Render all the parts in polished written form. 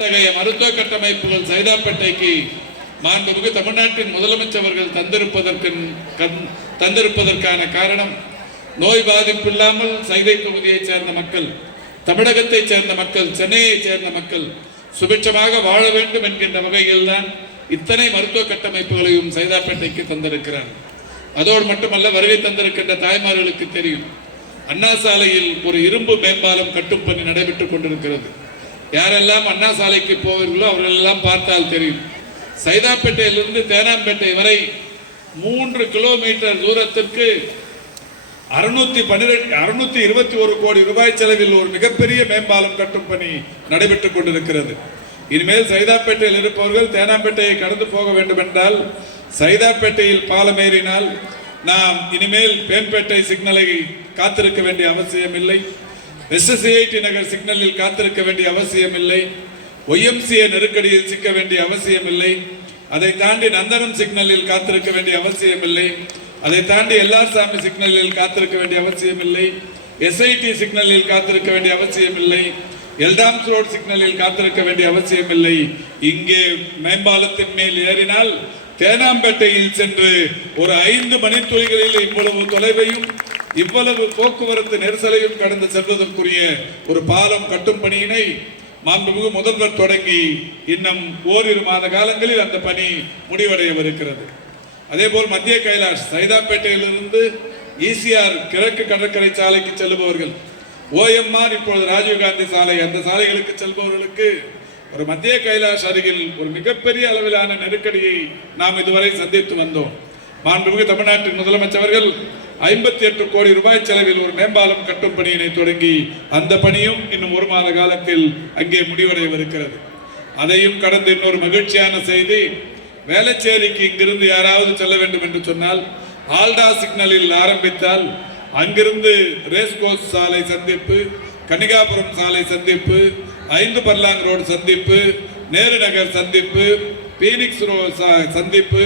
இத்தகைய மருத்துவ கட்டமைப்புகள் சைதாப்பேட்டைக்கு மாண்புமிகு தமிழ்நாட்டின் முதலமைச்சர்கள் தந்திருப்பதற்கான காரணம், நோய் பாதிப்பு இல்லாமல் சைதை தொகுதியைச் சேர்ந்த மக்கள், தமிழகத்தைச் சேர்ந்த மக்கள், சென்னையைச் சேர்ந்த மக்கள் சுபிட்சமாக வாழ வேண்டும் என்கின்ற வகையில் தான் இத்தனை மருத்துவ கட்டமைப்புகளையும் சைதாப்பேட்டைக்கு தந்திருக்கிறார். அதோடு மட்டுமல்ல, வருகை தந்திருக்கின்ற தாய்மார்களுக்கு தெரியும், அண்ணா சாலையில் ஒரு இரும்பு மேம்பாலம் கட்டும் பணி நடைபெற்றுக் கொண்டிருக்கிறது. யாரெல்லாம் அண்ணா சாலைக்கு போவீர்களோ அவர்களெல்லாம் பார்த்தால் தெரியும், சைதாப்பேட்டையிலிருந்து தேனாம்பேட்டை வரை 3 கிலோமீட்டர் தூரத்திற்கு 621 கோடி ரூபாய் செலவில் ஒரு மிகப்பெரிய மேம்பாலம் கட்டும் பணி நடைபெற்றுக் கொண்டிருக்கிறது. இனிமேல் சைதாப்பேட்டையில் இருப்பவர்கள் தேனாம்பேட்டையை கடந்து போக வேண்டும் என்றால் சைதாப்பேட்டையில் பாலம் ஏறினால் நாம் இனிமேல் பேம்பேட்டை சிக்னலை காத்திருக்க வேண்டிய அவசியம் இல்லை, SSIT நகர் சிக்னலில் காத்திருக்க வேண்டிய அவசியம் இல்லை, YMCA நெருக்கடியில் சிக்க வேண்டிய அவசியம் இல்லை, அதை தாண்டி நந்தனம் சிக்னலில் காத்திருக்க வேண்டிய அவசியம் இல்லை, அதை தாண்டி எல்லாசாமி சிக்னலில் காத்திருக்க வேண்டிய அவசியம் இல்லை, SIT சிக்னலில் காத்திருக்க வேண்டிய அவசியம் இல்லை, எல்டாம்ஸ் ரோட் சிக்னலில் காத்திருக்க வேண்டிய அவசியம் இல்லை. இங்கே மேம்பாலத்தின் மேல் ஏறினால் தேனாம்பேட்டையில் சென்று ஒரு 5 மணித்துளிகளில் இவ்வளவு தொலைவையும் இவ்வளவு போக்குவரத்து நெரிசலையும் கடந்து செல்வதற்குரிய ஒரு பாலம் கட்டும் பணியினை மாண்புமிகு முதல்வர் தொடங்கி இன்னும் ஓரிரு மாத காலங்களில் அந்த பணி முடிவடையவிருக்கிறது. அதேபோல் மத்திய கைலாஷ் சைதாப்பேட்டையிலிருந்து ECR கிழக்கு கடற்கரை சாலைக்கு செல்லுபவர்கள், OMR இப்பொழுது ராஜீவ்காந்தி சாலை, அந்த சாலைகளுக்கு செல்பவர்களுக்கு ஒரு மத்திய கைலாஷ் அருகில் ஒரு மிகப்பெரிய அளவிலான நெருக்கடியை நாம் இதுவரை சந்தித்து வந்தோம். மாண்புமிகு தமிழ்நாட்டின் முதலமைச்சர்கள் 58 கோடி ரூபாய் செலவில் ஒரு மேம்பாலம் கட்டும் பணியினை தொடங்கி அந்த பணியும் இன்னும் 1 மாத காலத்தில் அங்கே முடிவடையவிருக்கிறது. அதையும் கடந்து இன்னொரு மகிழ்ச்சியான செய்தி, வேளச்சேரிக்கு இங்கிருந்து யாராவது செல்ல வேண்டும் என்று சொன்னால் ஆல்டா சிக்னலில் ஆரம்பித்தால் அங்கிருந்து ரேஸ்கோஸ் சாலை சந்திப்பு, கனிகாபுரம் சாலை சந்திப்பு, 5 பர்லாங் ரோடு சந்திப்பு, நேரு நகர் சந்திப்பு, பீனிக்ஸ் சந்திப்பு,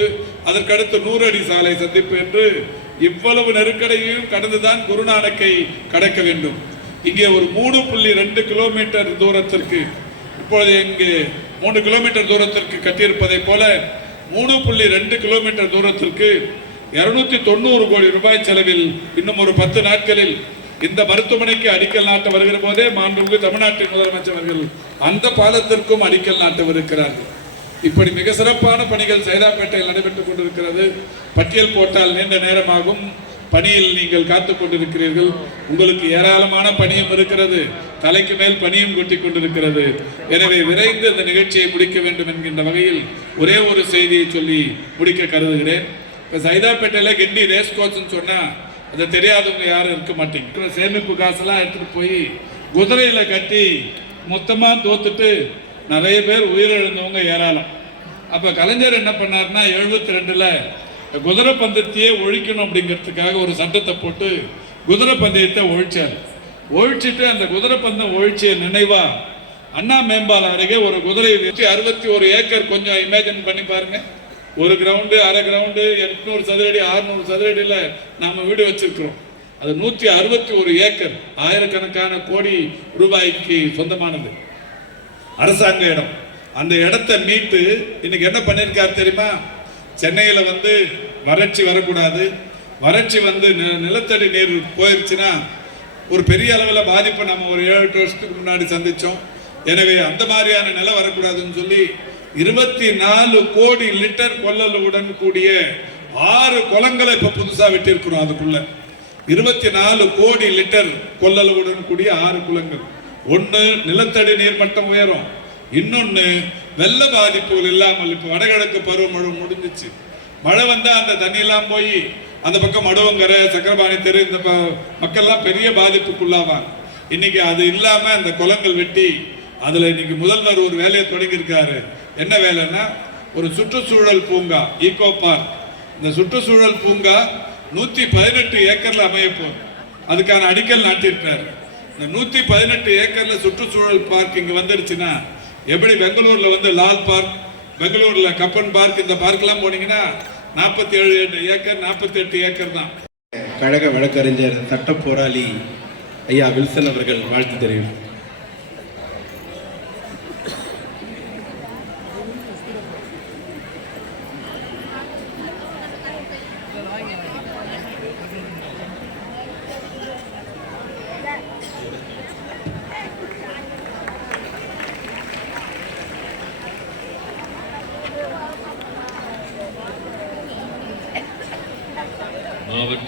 அதற்கடுத்து 100 அடி சாலை சந்திப்பு என்று இவ்வளவு நெருக்கடியையும் கடந்துதான் குருநானக்கை கடக்க வேண்டும். இங்கே ஒரு 3.2 கிலோமீட்டர் தூரத்திற்கு, இப்போது இங்கு 3 கிலோமீட்டர் தூரத்திற்கு கட்டியிருப்பதை போல 3.2 கிலோமீட்டர் தூரத்திற்கு 290 கோடி ரூபாய் செலவில் இன்னும் ஒரு 10 நாட்களில் இந்த மருத்துவமனைக்கு அடிக்கல் நாட்ட வருகிற போதே மாண்புமிகு தமிழ்நாட்டின் முதலமைச்சர்கள் அந்த பாலத்திற்கும் அடிக்கல் நாட்டவிருக்கிறார்கள். இப்படி மிக சிறப்பான பணிகள் சைதாப்பேட்டையில் நடைபெற்றுக் கொண்டிருக்கிறது. பட்டியல் போட்டால் நீண்ட நேரமாகும். பணியில் நீங்கள் காத்துக் கொண்டிருக்கிறீர்கள். உங்களுக்கு ஏராளமான பணியும் இருக்கிறது, தலைக்கு மேல் பணியும் கொட்டிக் கொண்டிருக்கிறது. எனவே விரைந்து இந்த நிகழ்ச்சியை முடிக்க வேண்டும் என்கின்ற வகையில் ஒரே ஒரு செய்தியை சொல்லி முடிக்க கருதுகிறேன். இப்போ சைதாப்பேட்டையில் கிண்டி ரேஸ் கோச்சுன்னு சொன்னால் அதை தெரியாதவங்க யாரும் இருக்க மாட்டேங்க. சேமிப்பு காசெல்லாம் எடுத்துகிட்டு போய் குதிரையில் கட்டி மொத்தமாக தோத்துட்டு நிறைய பேர் உயிரிழந்தவங்க ஏராளம். அப்போ கலைஞர் என்ன பண்ணார்னா 72ல் குதிரை பந்தயத்தையே ஒழிக்கணும் அப்படிங்கிறதுக்காக ஒரு சட்டத்தை போட்டு குதிரை பந்தயத்தை ஒழிச்சிட்டு அந்த குதிரை பந்தயம் ஒழிச்சிய நினைவா அண்ணா மேம்பாலம் அருகே ஒரு குதிரை 61 ஏக்கர், கொஞ்சம் இமேஜின் பண்ணி பாருங்க. ஒரு கிரவுண்டு, அரை கிரவுண்டு, 800 சதுரடி, 600 சதுரடியில் நாம் வீடு வச்சிருக்கிறோம். அது 161 ஏக்கர், ஆயிரக்கணக்கான கோடி ரூபாய்க்கு சொந்தமானது, அரசாங்க இடம். அந்த இடத்தை மீட்டு இன்னைக்கு என்ன பண்ணியிருக்காரு தெரியுமா? சென்னையில் வறட்சி வரக்கூடாது, வறட்சி நிலத்தடி நீர் போயிடுச்சுன்னா ஒரு பெரிய அளவில் பாதிப்பை நம்ம ஒரு 7-8 வருஷத்துக்கு முன்னாடி சந்திச்சோம். எனவே அந்த மாதிரியான நிலம் வரக்கூடாதுன்னு சொல்லி 24 கோடி லிட்டர் கொள்ளலுடன் கூடிய 6 குளங்களை இப்ப புதுசா விட்டிருக்கிறோம். அதுக்குள்ள 24 கோடி லிட்டர் கொள்ளலுடன் கூடிய 6 குளங்கள். ஒன்று நிலத்தடி நீர்மட்டம் உயரும், இன்னொன்னு வெள்ள பாதிப்புகள் இல்லாமல். இப்ப வடகிழக்கு பருவமழை முடிஞ்சிச்சு, மழை வந்தா அந்த தண்ணி எல்லாம் போய் அந்த பக்கம் மடுவங்கரை, சக்கரபாணி தெரு, இந்த மக்கள்லாம் பெரிய பாதிப்புக்குள்ளாவாங்க. இன்னைக்கு அது இல்லாம அந்த குளங்கள் வெட்டி அதுல இன்னைக்கு முதல்வர் ஒரு வேலையை தொடங்கி இருக்காரு. என்ன வேலைன்னா, ஒரு சுற்றுச்சூழல் பூங்கா, ஈகோ பார்க். இந்த சுற்றுச்சூழல் பூங்கா 118 ஏக்கர்ல அமைய போகுது. அதுக்கான அடிக்கல் நாட்டிருக்காரு. இந்த 118 ஏக்கர்ல சுற்றுச்சூழல் பார்க் இங்க வந்துருச்சுன்னா எப்படி பெங்களூர்ல லால் பார்க், பெங்களூர்ல கப்பன் பார்க், இந்த பார்க் எல்லாம் போனீங்கன்னா 47 ஏக்கர் 48 ஏக்கர் தான். கழக வழக்கறிஞர் சட்ட போராளி ஐயா வில்சன் அவர்கள் வாழ்த்து தெரிவித்தார்.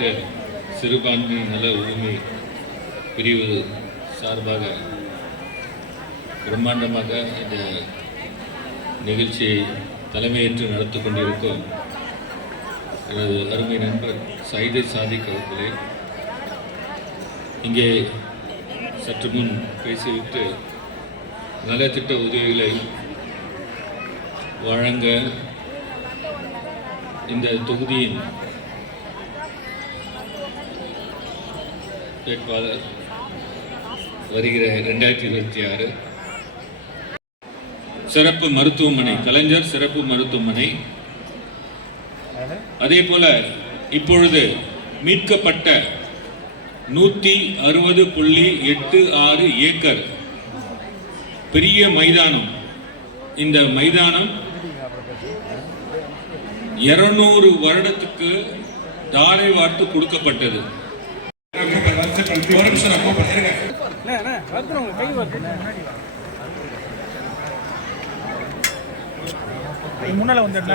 மாவட்ட சிறுபான்மை நல உரிமை பிரிவு சார்பாக பிரம்மாண்டமாக இந்த நிகழ்ச்சியை தலைமையேற்று நடத்தி கொண்டிருக்கும் எனது அருமை நண்பர் சைதை சாதிக் அவர்களே, இங்கே சற்று முன் பேசிவிட்டு நலத்திட்ட உதவிகளை வழங்க இந்த தொகுதியின் வேட்பாளர் வருகிற 2026 சிறப்பு மருத்துவமனை, கலைஞர் சிறப்பு மருத்துவமனை, அதே போல இப்பொழுது மீட்கப்பட்ட 160.86 ஏக்கர் பெரிய மைதானம். இந்த மைதானம் 200 வருடத்துக்கு தாரை வார்த்து கொடுக்கப்பட்டது. முன்னால வந்துடல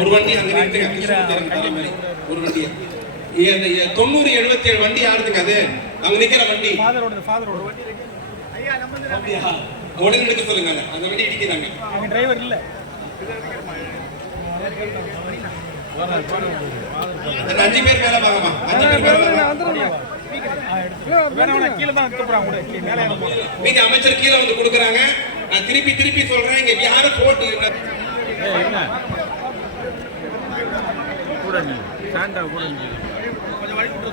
ஒரு வண்டி அங்க நிறுத்துங்க. ஒரு வண்டி 90-77 வண்டி யாருதுங்க? அது அங்க நிக்கிற வண்டி ஃபாதரோட உடனே எடுக்க சொல்லுங்க. அந்த வண்டி இடிக்கிறாங்க. டிரைவர் இல்ல, அந்த 5 பேர் மேல வாங்கம்மா. 5 பேர் மேல கீழே தான் போறாங்க. நீங்க அமைச்சர் கீழே வந்து கொடுக்குறாங்க. நான் திருப்பி சொல்றேன், இங்க யாரும் போட்டு கூட நீ சாண்டா கூட நீ கொஞ்சம் வழி கொடு.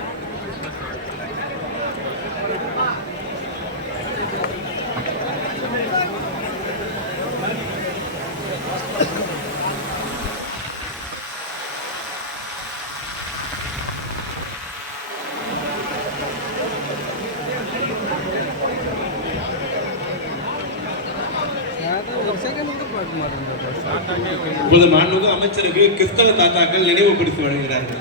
இப்போது மாண்புமிகு அமைச்சருக்கு கிறிஸ்தவ தாத்தாக்கள் நினைவு பரிசு வழங்குகிறார்கள்.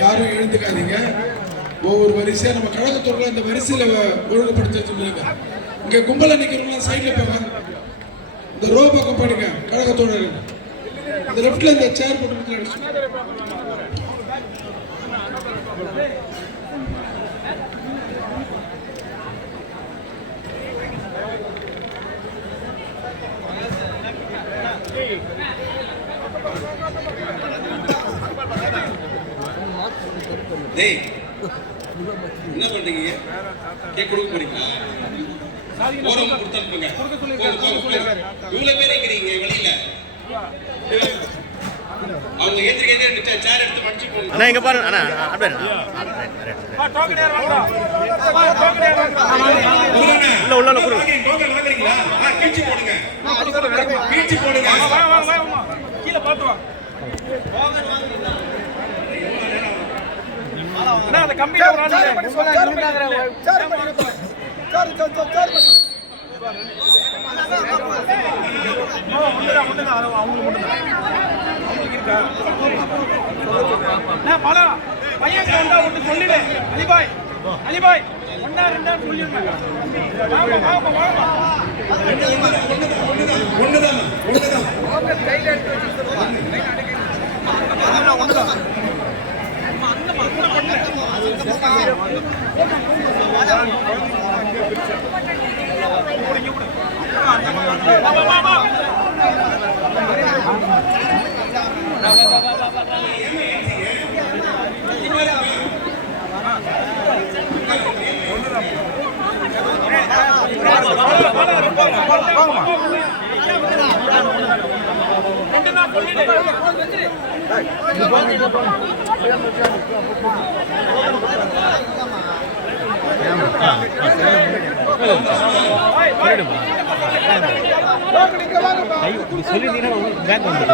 யாரும் எழுந்துக்காதீங்க. ஒவ்வொரு வரிசையா நம்ம கழகத்தோட இந்த வரிசையில ஒழுங்குபடுத்த சொல்லுங்க. இங்க கும்பல நிக்கிறவங்க சைட்ல போங்க. இந்த ரோ பக்கம் போடுங்க. கழகத்தோட இந்த லெஃப்ட்ல இந்த சேர் போட்டு டேய் என்ன பண்றீங்க? கேக் கொடுக்க போறீங்களா? ஓரம் கொடுத்து அனுப்புங்க. இவ்வளவு பேர் இருக்கிறீங்க வெளியில. அவங்க ஏத்திரிக்கே சேர் எடுத்து மடிச்சு போடுங்க. அண்ணா இங்க பாருங்க அண்ணா அப்படியே உள்ள டோக்கன் வாங்குறீங்களா? கீச்சி போடுங்க. கீச்சி போடுங்க. கீழே பாத்து வா. அண்ணா அந்த கம்பியில ஒரு ஆளு பையன் ஒன்று சொல்லிடு. அலிபாய் 1-2 சொல்லிருங்க. சொல்லி பேக் வந்து